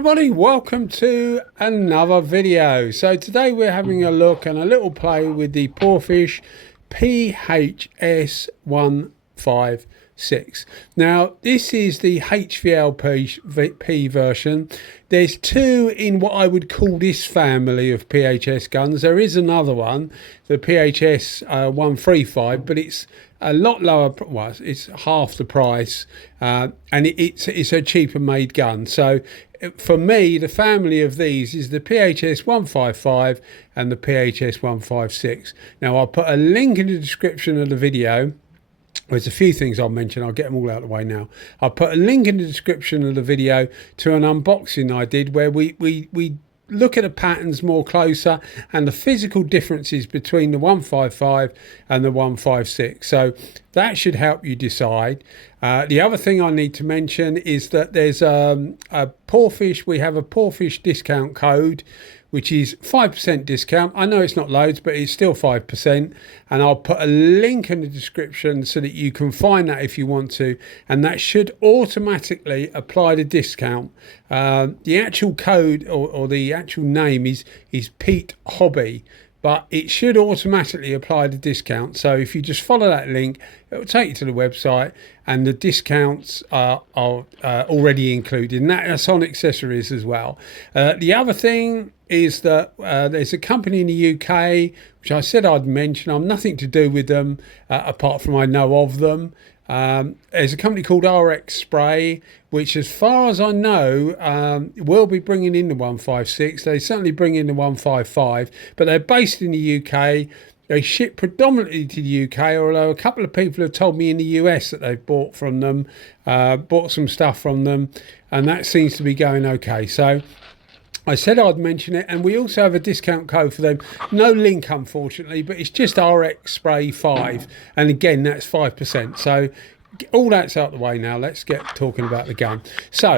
everybody, welcome to another video. So today we're having a look and a little play with the Porphis PHS156. Now this is the HVLP version. There's two in what I would call this family of PHS guns. There is another one, the PHS135, but it's a lot lower. Well, it's half the price, and it's a cheaper made gun. So for me, the family of these is the PHS155 and the PHS156. Now I'll put a link in the description of the video. There's a few things I'll mention. I'll get them all out of the way now. I'll put a link in the description of the video to an unboxing I did where we look at the patterns more closer and the physical differences between the 155 and the 156. So that should help you decide. The other thing I need to mention is that there's a Porphis. We have a Porphis discount code, which is 5% discount. I know it's not loads, but it's still 5%. And I'll put a link in the description so that you can find that if you want to. And that should automatically apply the discount. The actual code or the actual name is Pete Hobby, but it should automatically apply the discount. So if you just follow that link, it will take you to the website and the discounts are already included. And that's on accessories as well. The other thing is that there's a company in the UK, which I said I'd mention. I'm nothing to do with them apart from I know of them. There's a company called RX Spray, which as far as I know will be bringing in the 156. They certainly bring in the 155, but they're based in the UK. They ship predominantly to the UK, although a couple of people have told me in the US that they've bought from them, bought some stuff from them, and that seems to be going okay. So I said I'd mention it, and we also have a discount code for them. No link, unfortunately, but it's just RX Spray 5, and again, that's 5%. So all that's out the way now. Let's get talking about the gun. So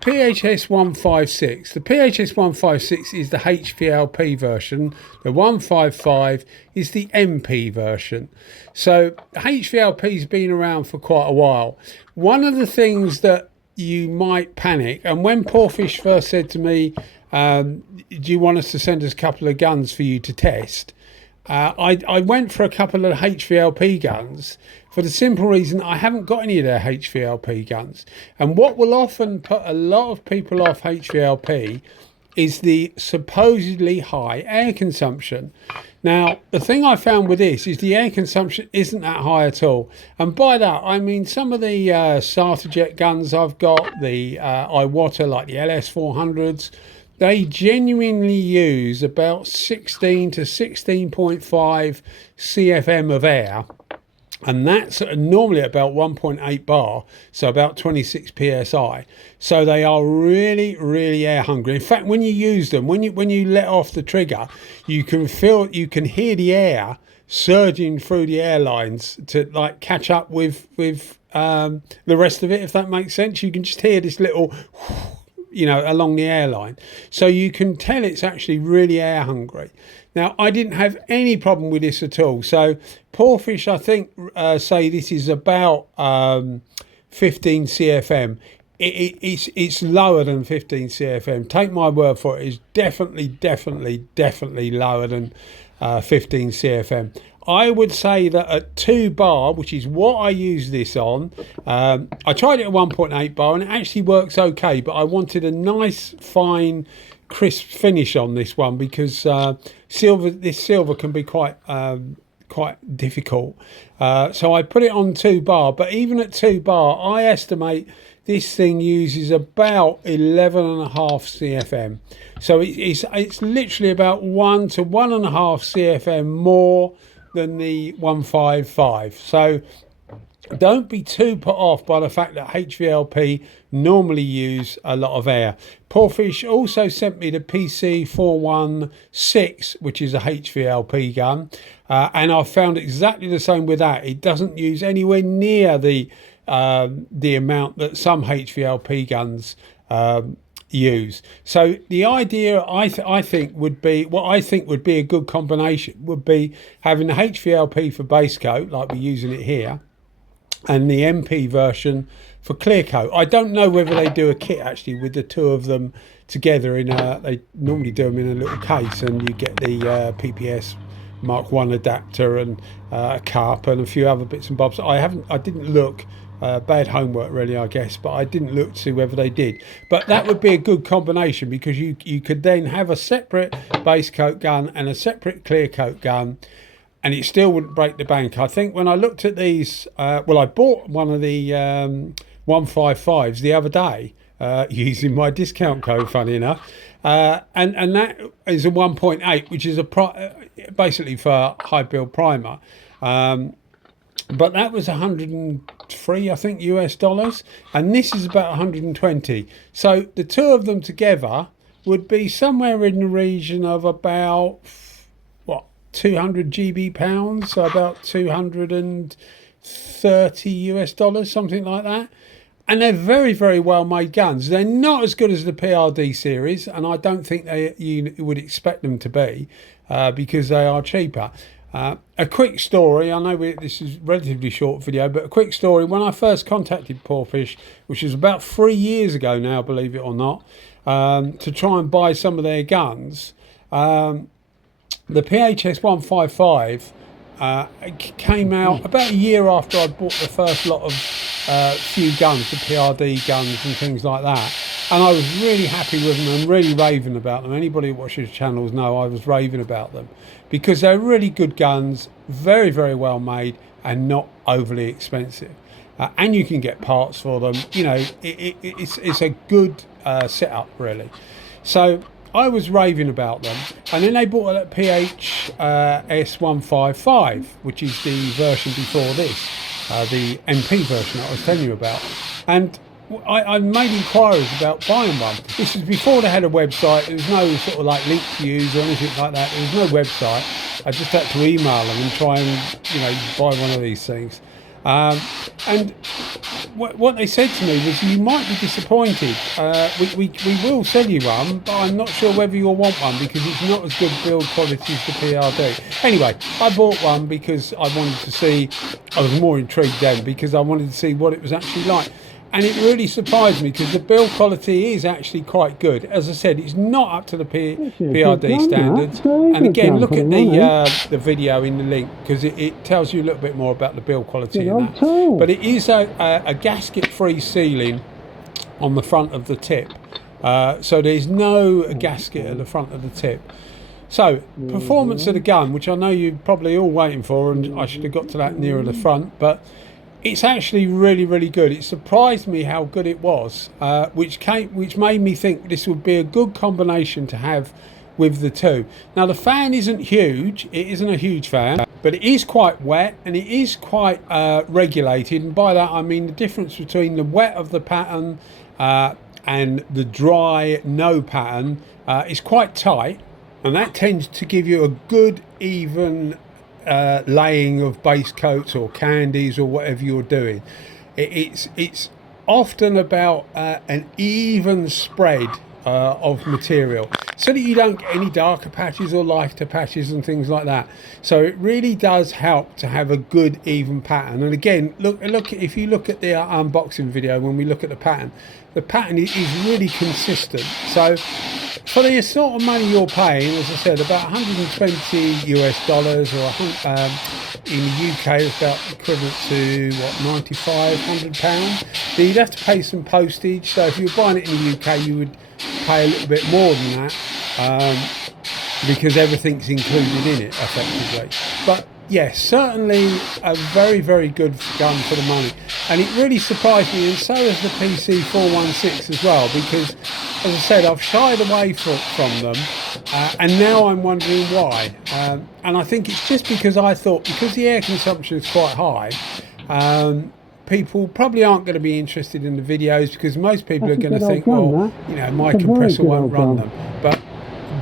PHS156. The PHS156 is the HVLP version. The 155 is the MP version. So HVLP's been around for quite a while. One of the things that you might panic, and when Porphis first said to me, do you want us to send us a couple of guns for you to test? I went for a couple of HVLP guns for the simple reason I haven't got any of their HVLP guns. And what will often put a lot of people off HVLP is the supposedly high air consumption. Now, the thing I found with this is the air consumption isn't that high at all. And by that, I mean some of the starter jet guns I've got, the Iwata, like the LS400s, they genuinely use about 16 to 16.5 CFM of air. And that's normally about 1.8 bar, so about 26 psi. So they are really, really air hungry. In fact, when you use them, when you let off the trigger, you can hear the air surging through the airlines to like catch up with the rest of it, if that makes sense. You can just hear this little, you know, along the airline. So you can tell it's actually really air hungry. Now, I didn't have any problem with this at all. So Porphis, I think, say this is about 15 CFM. It's lower than 15 CFM. Take my word for it. It's definitely lower than 15 CFM. I would say that at 2 bar, which is what I use this on, I tried it at 1.8 bar and it actually works okay, but I wanted a nice, fine, crisp finish on this one because this silver can be quite difficult. So I put it on 2 bar, but even at 2 bar, I estimate this thing uses about 11.5 CFM. So it's literally about 1 to 1.5 CFM more than the 155. So don't be too put off by the fact that HVLP normally use a lot of air. Porphis also sent me the PC416, which is a HVLP gun, and I found exactly the same with that. It doesn't use anywhere near the amount that some HVLP guns use. So the idea I think would be, what I think would be a good combination would be having the HVLP for base coat, like we're using it here, and the MP version for clear coat. I don't know whether they do a kit actually with the two of them together in a, they normally do them in a little case, and you get the PPS Mark 1 adapter and a cup and a few other bits and bobs. I didn't look, bad homework really, I guess, but I didn't look to see whether they did. But that would be a good combination, because you could then have a separate base coat gun and a separate clear coat gun, and it still wouldn't break the bank. I think when I looked at these, well, I bought one of the 155s the other day, using my discount code, funny enough, and that is a 1.8, which is basically for high build primer, but that was 103, I think, US dollars, and this is about 120. So the two of them together would be somewhere in the region of about 200 GB pounds, so about 230 US dollars, something like that. And they're very, very well made guns. They're not as good as the PRD series, and I don't think you would expect them to be, because they are cheaper. A quick story, I know this is a relatively short video, but a quick story. When I first contacted Porphis, which is about 3 years ago now, believe it or not, to try and buy some of their guns, the PHS155 came out about a year after I'd bought the first lot of few guns, the PRD guns and things like that, and I was really happy with them and really raving about them. Anybody who watches channels know I was raving about them, because they're really good guns, very, very well made, and not overly expensive, and you can get parts for them. You know, it's a good setup really. So I was raving about them, and then they bought a PHS155, which is the version before this, the MP version that I was telling you about. And I made inquiries about buying one. This was before they had a website. There was no sort of like link to use or anything like that. There was no website. I just had to email them and try and, you know, buy one of these things. And what they said to me was, you might be disappointed. We will sell you one, but I'm not sure whether you'll want one, because it's not as good build quality as the PRD. Anyway, I bought one because I wanted to see, I was more intrigued then, because I wanted to see what it was actually like. And it really surprised me, because the build quality is actually quite good. As I said, it's not up to the PRD standards. And again, look at the video in the link, because it tells you a little bit more about the build quality in that. But it is a gasket-free sealing on the front of the tip. So there's no gasket at the front of the tip. So, performance of the gun, which I know you're probably all waiting for, and I should have got to that nearer the front, but it's actually really, really good. It surprised me how good it was, which made me think this would be a good combination to have with the two. Now, the fan isn't huge. It isn't a huge fan, but it is quite wet, and it is quite regulated. And by that, I mean the difference between the wet of the pattern and the dry no pattern is quite tight, and that tends to give you a good, even laying of base coats or candies or whatever you're doing. It's often about an even spread of material, so that you don't get any darker patches or lighter patches and things like that. So it really does help to have a good even pattern. And again, look if you look at the unboxing video, when we look at the pattern is really consistent. So for the sort of money you're paying, as I said, about 120 US dollars, or in the UK it's about equivalent to what, 95, £100. Then you'd have to pay some postage. So if you're buying it in the UK, you would pay a little bit more than that, because everything's included in it effectively. But yes, certainly a very, very good gun for the money. And it really surprised me, and so has the PC416 as well, because, as I said, I've shied away from them, and now I'm wondering why. And I think it's just because I thought, because the air consumption is quite high, people probably aren't going to be interested in the videos, because most people are going to think, well, you know, my compressor won't run them. But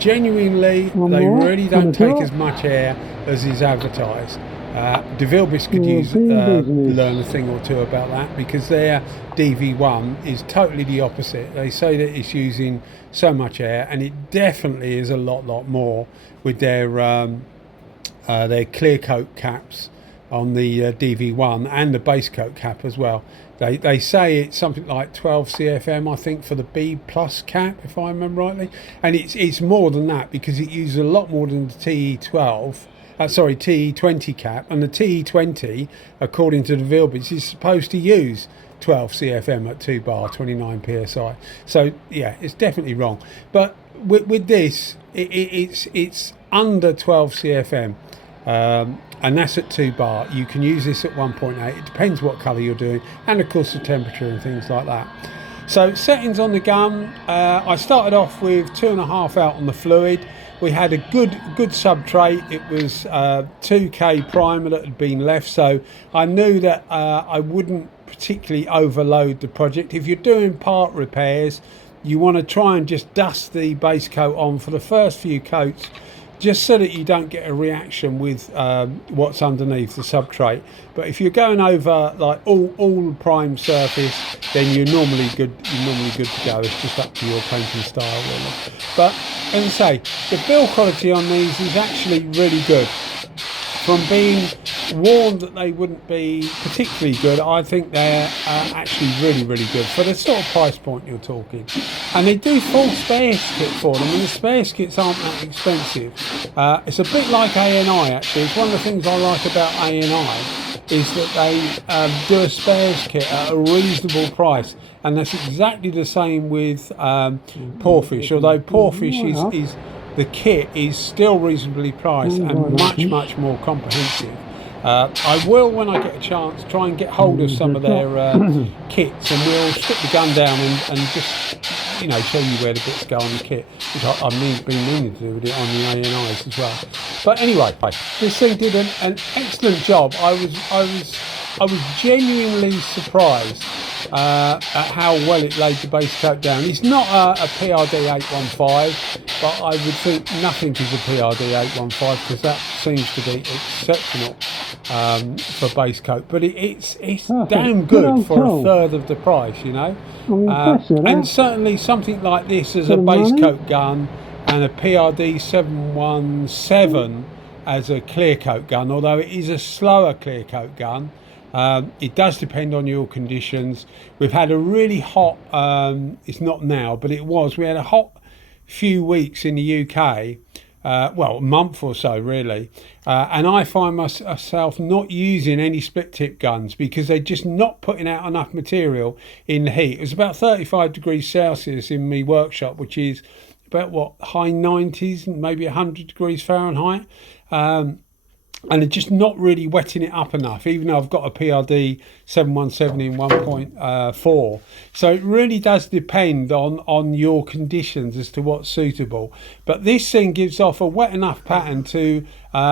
genuinely, they really don't take as much air as is advertised. DeVilbiss could learn a thing or two about that, because their DV1 is totally the opposite. They say that it's using so much air, and it definitely is a lot more with their clear coat caps on the DV1 and the base coat cap as well. They say it's something like 12 CFM, I think, for the B plus cap, if I remember rightly, and it's more than that because it uses a lot more than the TE20 cap, and the TE20, according to the Vilbits, is supposed to use 12 CFM at 2 bar, 29 psi. So yeah, it's definitely wrong. But with this, it's under 12 CFM. And that's at 2 bar. You can use this at 1.8. It depends what colour you're doing, and of course the temperature and things like that. So settings on the gun, I started off with 2.5 out on the fluid. We had a good substrate. It was 2K primer that had been left, so I knew that I wouldn't particularly overload the project. If you're doing part repairs, you want to try and just dust the base coat on for the first few coats, just so that you don't get a reaction with what's underneath the substrate. But if you're going over like all prime surface, then you're normally good. You're normally good to go. It's just up to your painting style, really. But as I say, the build quality on these is actually really good. From being warned that they wouldn't be particularly good, I think they're actually really good for the sort of price point you're talking. And they do full spares kit for them, and the spares kits aren't that expensive. It's a bit like ANI actually. It's one of the things I like about ANI is that they do a spares kit at a reasonable price, and that's exactly the same with Porphis, although Porphis is the kit is still reasonably priced and much more comprehensive. I will, when I get a chance, try and get hold of some of their kits, and we'll strip the gun down and just, you know, show you where the bits go on the kit, which I've been meaning to do with it on the ANIs as well. But anyway, this thing did an excellent job. I was genuinely surprised at how well it laid the base coat down. It's not a PRD815, but I would think nothing is a PRD815 because that seems to be exceptional for base coat. But it's damn good for a third of the price, you know. And certainly something like this as a base coat gun and a PRD717 as a clear coat gun, although it is a slower clear coat gun. It does depend on your conditions. We've had a really hot, it's not now, but it was, we had a hot few weeks in the UK, well, a month or so really, and I find myself not using any split tip guns because they're just not putting out enough material in the heat. It was about 35 degrees Celsius in my workshop, which is about what, high 90s, maybe 100 degrees Fahrenheit. And it's just not really wetting it up enough, even though I've got a PRD 717 in 1.4. So it really does depend on your conditions as to what's suitable. But this thing gives off a wet enough pattern to,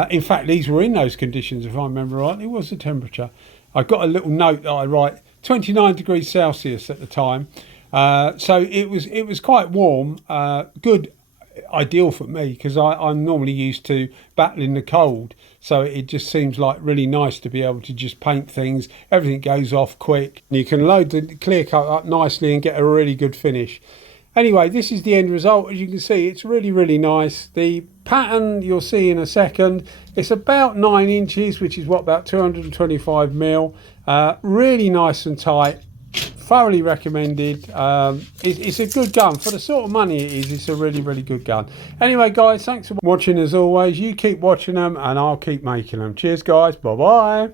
in fact, these were in those conditions, if I remember rightly. What was the temperature? I got a little note that I write, 29 degrees Celsius at the time. So it was quite warm, good, ideal for me because I'm normally used to battling the cold, so it just seems like really nice to be able to just paint things. Everything goes off quick, you can load the clear coat up nicely and get a really good finish. Anyway, this is the end result. As you can see, it's really nice. The pattern you'll see in a second, it's about 9 inches, which is what, about 225 mil. Really nice and tight. Thoroughly recommended. It's a good gun for the sort of money it is. It's a really good gun. Anyway guys, thanks for watching as always. You keep watching them and I'll keep making them. Cheers guys, bye bye.